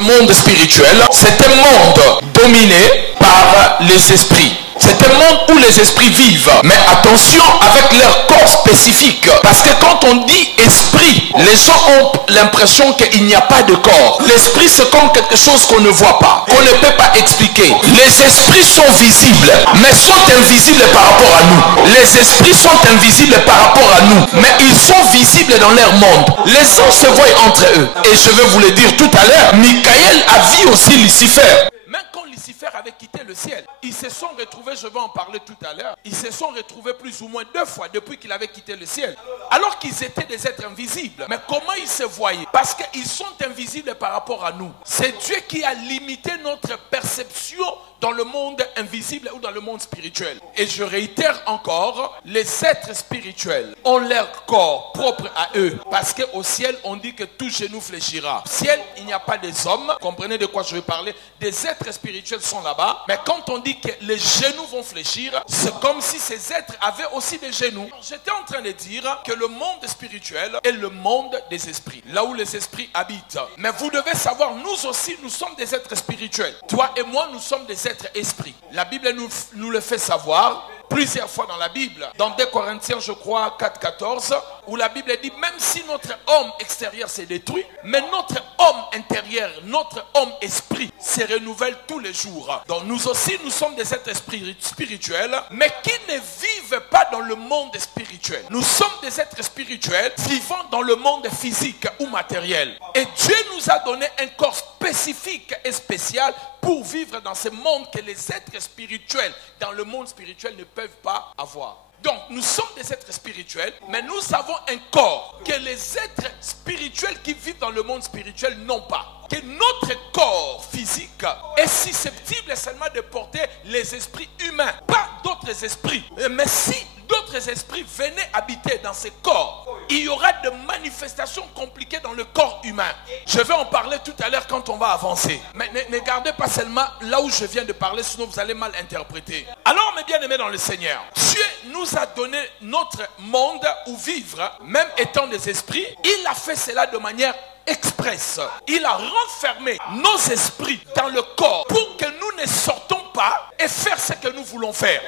Le monde spirituel, c'est un monde dominé par les esprits. C'est un monde où les esprits vivent. Mais attention avec leur corps spécifique. Parce que quand on dit esprit, les gens ont l'impression qu'il n'y a pas de corps. L'esprit, c'est comme quelque chose qu'on ne voit pas, qu'on ne peut pas expliquer. Les esprits sont visibles, mais sont invisibles par rapport à nous. Les esprits sont invisibles par rapport à nous, mais ils sont visibles dans leur monde. Les anges se voient entre eux. Et je vais vous le dire tout à l'heure, Michael a vu aussi Lucifer. Même quand Lucifer avait quitté le ciel, ils se sont retrouvés, je vais en parler tout à l'heure, ils se sont retrouvés plus ou moins 2 fois depuis qu'il avait quitté le ciel. Alors qu'ils étaient des êtres invisibles. Mais comment ils se voyaient? Parce qu'ils sont invisibles par rapport à nous. C'est Dieu qui a limité notre perception dans le monde invisible ou dans le monde spirituel. Et je réitère encore, les êtres spirituels ont leur corps propre à eux. Parce qu'au ciel, on dit que tout genou fléchira. Au ciel, il n'y a pas des hommes. Comprenez de quoi je veux parler? Des êtres spirituels sont là-bas. Mais quand on dit que les genoux vont fléchir, c'est comme si ces êtres avaient aussi des genoux. J'étais en train de dire que le monde spirituel est le monde des esprits. Là où les esprits habitent. Mais vous devez savoir, nous aussi, nous sommes des êtres spirituels. Toi et moi, nous sommes des êtres esprits. La Bible nous le fait savoir plusieurs fois dans la Bible. Dans 2 Corinthiens, je crois, 4:14, où la Bible dit, même si notre homme extérieur s'est détruit, mais notre homme intérieur, notre homme esprit se renouvelle tous les jours. Donc nous aussi, nous sommes des êtres spirituels, mais qui ne vivent pas dans le monde spirituel. Nous sommes des êtres spirituels vivant dans le monde physique ou matériel. Et Dieu nous a donné un corps spécifique et spécial pour vivre dans ce monde que les êtres spirituels dans le monde spirituel ne peuvent pas avoir. Donc nous sommes des êtres spirituels, mais nous avons un corps que les êtres spirituels qui vivent dans le monde spirituel n'ont pas. Que notre corps physique est susceptible seulement de porter les esprits humains, pas d'autres esprits. Mais si d'autres esprits venaient habiter dans ces corps, il y aura de manifestations compliquées dans le corps humain. Je vais en parler tout à l'heure quand on va avancer. Mais ne gardez pas seulement là où je viens de parler, sinon vous allez mal interpréter. Alors mes bien-aimés dans le Seigneur, Dieu nous a donné notre monde où vivre, même étant des esprits. Il a fait cela de manière express. Il a renfermé nos esprits dans le corps pour que nous ne sortons pas et faire ce que nous voulons faire.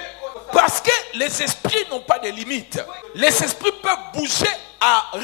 Parce que les esprits n'ont pas de limites. Les esprits peuvent bouger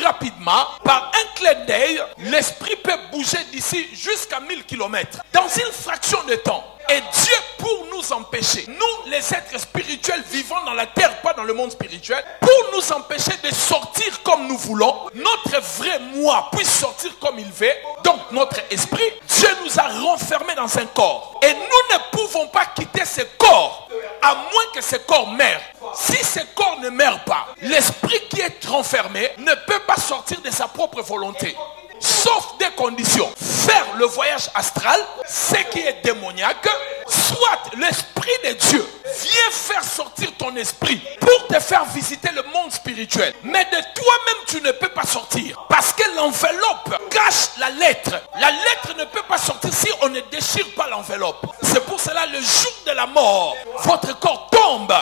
rapidement. Par un clin d'œil, l'esprit peut bouger d'ici jusqu'à 1000 km. Dans une fraction de temps. Et Dieu, pour nous empêcher, nous les êtres spirituels vivant dans la terre, pas dans le monde spirituel, pour nous empêcher de sortir comme nous voulons, notre vrai moi puisse sortir comme il veut, donc notre esprit, Dieu nous a renfermés dans un corps. Et nous ne pouvons pas quitter ce corps, à moins que ce corps meure. Si ce corps ne meurt pas, l'esprit qui est renfermé ne peut pas sortir de sa propre volonté. Sauf des conditions. Faire le voyage astral, ce qui est démoniaque, soit l'esprit de Dieu vient faire sortir ton esprit pour te faire visiter le monde spirituel. Mais de toi-même, tu ne peux pas sortir. Parce que l'enveloppe cache la lettre. La lettre ne peut pas sortir si on ne déchire pas l'enveloppe. C'est pour cela, le jour de la mort, votre corps tombe.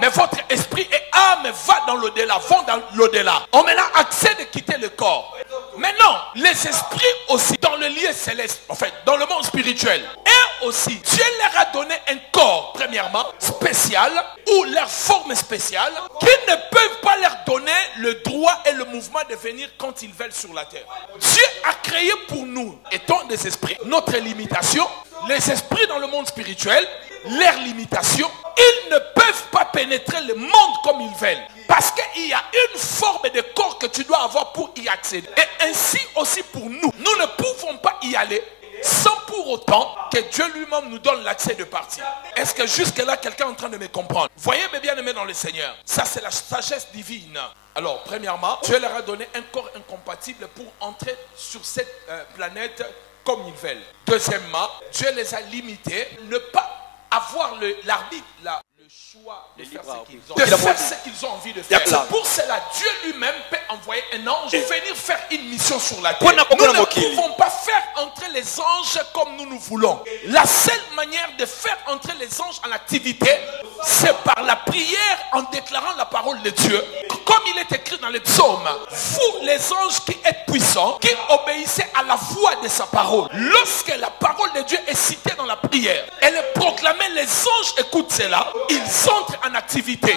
Mais votre esprit et âme va dans l'au-delà, vont dans l'au-delà. On a accès de quitter le corps. Maintenant, les esprits aussi, dans le lieu céleste, en fait, dans le monde spirituel, et aussi, Dieu leur a donné un corps, premièrement, spécial, ou leur forme spéciale, qui ne peuvent pas leur donner le droit et le mouvement de venir quand ils veulent sur la terre. Dieu a créé pour nous, étant des esprits, notre limitation, les esprits dans le monde spirituel, leurs limitations, ils ne peuvent pas pénétrer le monde comme ils veulent. Parce qu'il y a une forme de corps que tu dois avoir pour y accéder. Et ainsi aussi pour nous. Nous ne pouvons pas y aller sans pour autant que Dieu lui-même nous donne l'accès de partir. Est-ce que jusque-là, quelqu'un est en train de me comprendre? Voyez mes bien-aimés dans le Seigneur. Ça, c'est la sagesse divine. Alors, premièrement, Dieu leur a donné un corps incompatible pour entrer sur cette planète comme ils veulent. Deuxièmement, Dieu les a limités. Ne pas avoir l'arbitre, le choix de faire ce qu'ils ont envie de faire. C'est pour cela Dieu lui-même peut envoyer un ange pour venir faire une mission sur la terre. Nous ne pouvons pas faire entrer les anges comme nous nous voulons. La seule manière de faire entrer les anges en activité, c'est par la prière en déclarant la parole de Dieu. comme il est écrit dans les psaumes, vous les anges qui êtes puissants, qui obéissez à la voix de sa parole. Lorsque la parole de Dieu est citée dans la prière, elle est proclamée, les anges écoutent cela, ils entrent en activité.